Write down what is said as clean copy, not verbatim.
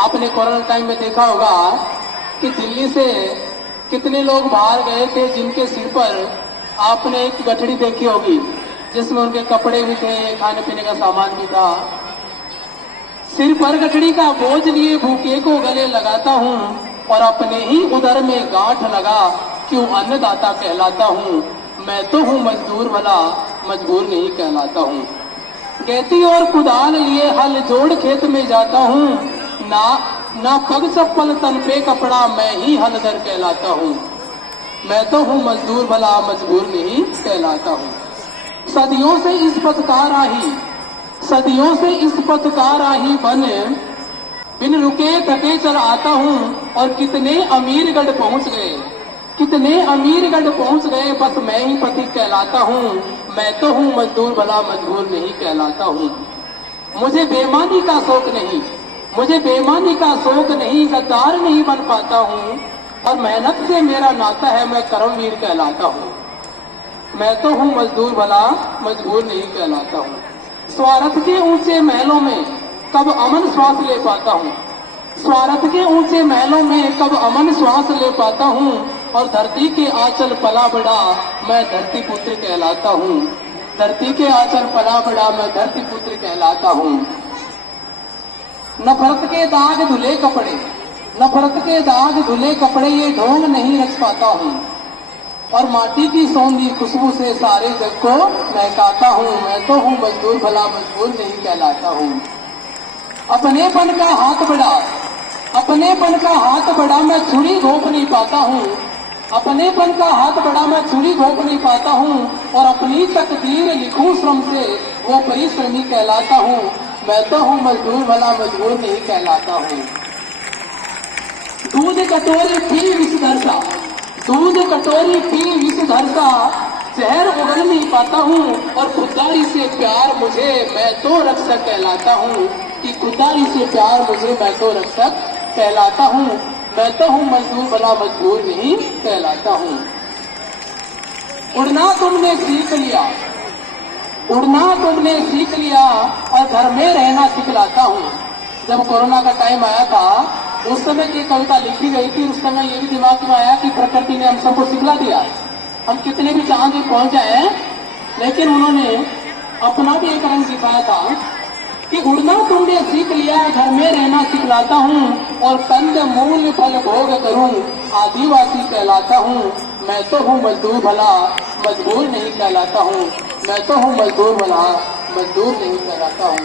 आपने corona time में देखा होगा कि दिल्ली से कितने लोग बाहर गए थे जिनके सिर पर आपने एक गठड़ी देखी होगी जिसमें उनके कपड़े भी थे, खाने पीने का सामान भी था। सिर पर गठड़ी का बोझ लिए भूखे को गले लगाता हूँ और अपने ही उदर में गांठ लगा क्यों अन्नदाता कहलाता हूँ। मैं तो हूँ मजदूर भला मजबूर नहीं कहलाता हूँ। गैती और कुदाल लिए हल जोड़ खेत में जाता हूँ, ना पग चप्पल तन पे कपड़ा मैं ही हलदर कहलाता हूँ। मैं तो हूँ मजदूर भला मजबूर नहीं कहलाता हूँ। सदियों से इस पथकार आही बन बिन रुके थके चल आता हूँ और कितने अमीरगढ़ पहुँच गए बस मैं ही पथिक कहलाता हूँ। मैं तो हूँ मजदूर भला मजबूर नहीं कहलाता हूँ। मुझे बेईमानी का शौक नहीं गद्दार नहीं बन पाता हूँ और मेहनत से मेरा नाता है मैं कर्मवीर कहलाता हूँ। मैं तो हूँ मजदूर भला मजबूर नहीं कहलाता हूँ। स्वार्थ के ऊंचे महलों में कब अमन श्वास ले पाता हूँ, और धरती के आंचल पला बड़ा मैं धरती पुत्र कहलाता हूँ। नफरत के दाग धुले कपड़े ये ढोंग नहीं रच पाता हूँ और माटी की सौंधी खुशबू से सारे जग को महकाता हूँ। मैं तो हूँ मजदूर भला मजबूर नहीं कहलाता हूँ। अपनेपन का हाथ बड़ा मैं छुरी घोंप नहीं पाता हूँ और अपनी तकदीर लिखूं श्रम से वो परिश्रमी कहलाता हूँ। मैं तो हूँ मजदूर भला मजबूर नहीं कहलाता हूँ। दूध कटोरी पी विष धरसा जहर उगल नहीं पाता हूँ और खुददारी से प्यार मुझे मैं तो रक्षक कहलाता हूँ। कि खुददारी से प्यार मुझे मैं तो रक्षक कहलाता हूँ। मैं तो हूँ मजदूर भला मजबूर नहीं कहलाता हूँ। उड़ना तुमने सीख लिया और घर में रहना सिखलाता हूँ। जब कोरोना का टाइम आया था उस समय की कविता लिखी गई थी। उस समय ये भी दिमाग में आया कि प्रकृति ने हम सबको सिखला दिया, हम कितने भी चांद पे पहुंच जाए, लेकिन उन्होंने अपना भी एक रंग दिखाया था कि उड़ना तुमने सीख लिया घर में रहना सिखलाता हूँ और कंद मूल फल भोग करूँ आदिवासी कहलाता हूँ। मैं तो हूँ मजदूर भला मजबूर नहीं कहलाता हूँ। मैं तो हूँ मजदूर भला मजदूर नहीं कहलाता हूँ।